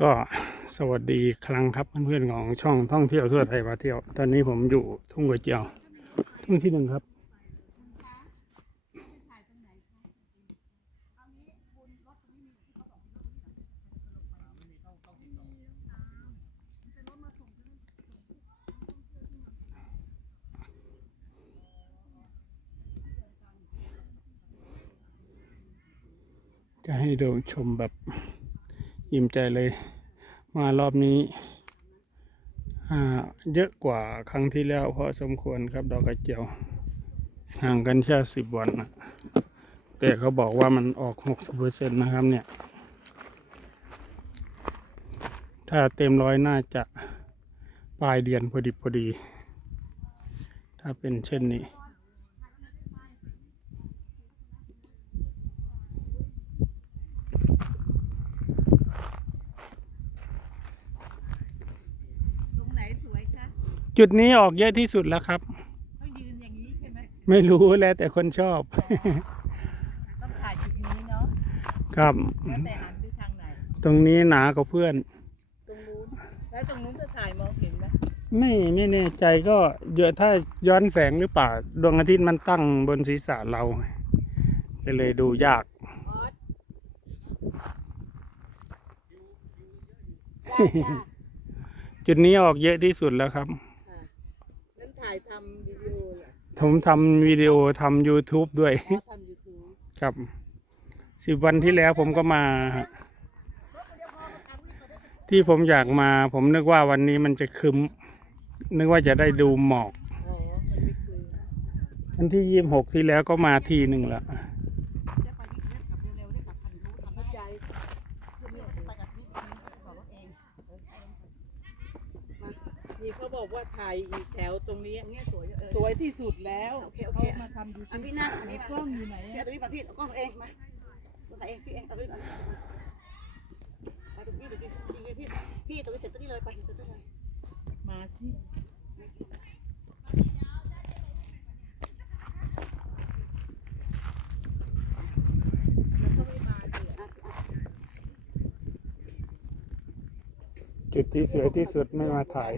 ก็สวัสดีครั้งครับเพื่อนๆของช่องท่องเที่ยวทั่วไทยมาเที่ยว ตอนนี้ผมอยู่ทุ่งก๋วยเจียว ทุ่งที่หนึ่งครับ จะให้ดูชมแบบ อิ่มใจเลย มารอบนี้เยอะกว่าครั้งที่แล้วพอสมควรครับดอกกระเจียวห่างกันแค่สิบวันนะแต่เขาบอกว่ามันออกหกสิบเปอร์เซ็นต์นะครับเนี่ย ถ้าเต็มร้อยน่าจะปลายเดือนพอดีพอดี ถ้าเป็นเช่นนี้ ตรงไหนสวยคะ จุดนี้ออกเยอะที่สุดแล้วครับ ต้องยืนอย่างนี้ใช่ไหมไม่รู้แล้วแต่คนชอบ ต้องถ่ายจุดนี้เนาะครับ แล้วแต่หันไปทางไหน ตรงนี้หนากว่าเพื่อน ตรงนู้น แล้วตรงนู้นจะถ่ายมองเห็นไหมไม่ไม่แน่ใจก็เยอะถ้าย้อนแสงหรือเปล่าดวงอาทิตย์มันตั้งบนศีรษะเราก็เลยดูยาก ออสจุดนี้ออกเยอะที่สุดแล้วครับนั่นถ่ายทำวิดีโอเหรอผมทำวิดีโอทำ YouTube ด้วย อ๋อทำยูทูบครับสิบวันที่แล้วผมก็มาที่ผมอยากมา ผมนึกว่าวันนี้มันจะครึมนึกว่าจะได้ดูหมอกอ๋อมันไม่คือวันที่ยี่หกที่แล้วก็มาทีหนึ่งละ เข้าใจนี่เขา บอกว่าถ่ายอีกแถวตรงนี้ เนี่ยสวยเออ สวยที่สุดแล้วโอเคโอเคมาทำยูอันทูบพี่นั่งอันนี้กล้องอยู่ไหนพี่อะเอาตรงนี้ป่ะพี่เอากล้องตัวเองมาตัวถ่ายเองพี่เองเอาตรงนี้ก่อนไปตรงนี้ตรงนี้ตรงนี้พี่พี่ตรงนี้เสร็จตรงนี้เลยไปเสร็จตรงนี้เลยมาสิแล้วก็ไม่มาเลยอะจุดที่สวยที่สุดไม่มาถ่าย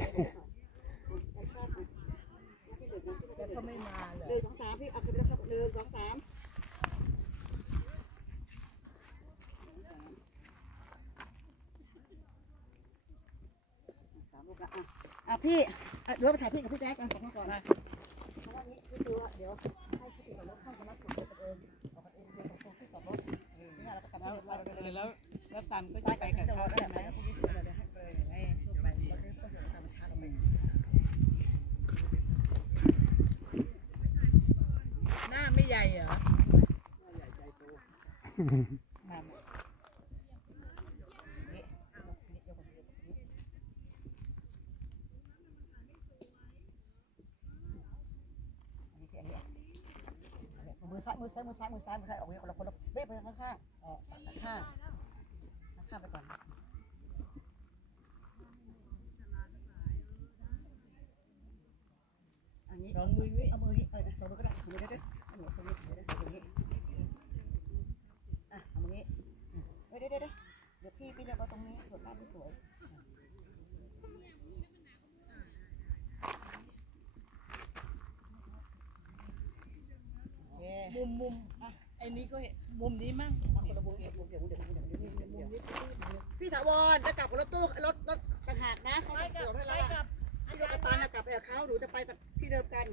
แล้วก็ไม่มาเล เลย ยสองสามพี่เอาไปแล้วครับเลยสองสามสามลูกละ อะอะพี่อะเดี๋ยวไปถ่ายพี่กับพี่แจ๊คกันสองคนก่อนนะเพราะว่านี้คือตัวเดี๋ยวให้พี่กับรถเข้าจะมาถูกกันเองออกกันเองเดี๋ยวตรงที่จอดรถเนี่ยเราก็กลับแล้วไปเราเลยแล้วแล้วตันก็ไปจะไปกักับบเขาเขาใช่ใช่ไหไหมมพวกนี้เสือเลยให้เลยให้ทั่วไปเราจะต้องเสือธรรมชาติลงไปหน้าไม่ใหญ่เหรอหน้าไมือซ้ายมือซ้ายมือซ้ายมือซ้ายออกไปคนละคนละเบ๊ะไปข้างข้างออกข้างข้างไปก่อนอันนี้สองมือนี่เอามือนี่เออสองมือก็ได้มือได้ด้วยเอามือตรงนี้เดี๋ยวได้ตรงนี้อะเอามือนี้เดี๋ยวเดี๋ยวเดี๋ยวเดี๋ยวพี่พี่เลือกว่าตรงนี้ส่วนหน้าไม่สวย โอเค มุมมุมอะไอ้นี้ก็เห็นมุมนี้มั่งพี่ถาวรจะกลับกับรถตู้รถรถต่างหากนะเขาไปเกี่ยวด้วยไปละพี่ก็ไปปานกลับไปกับเขาหนูจะไปที่เดิมกัน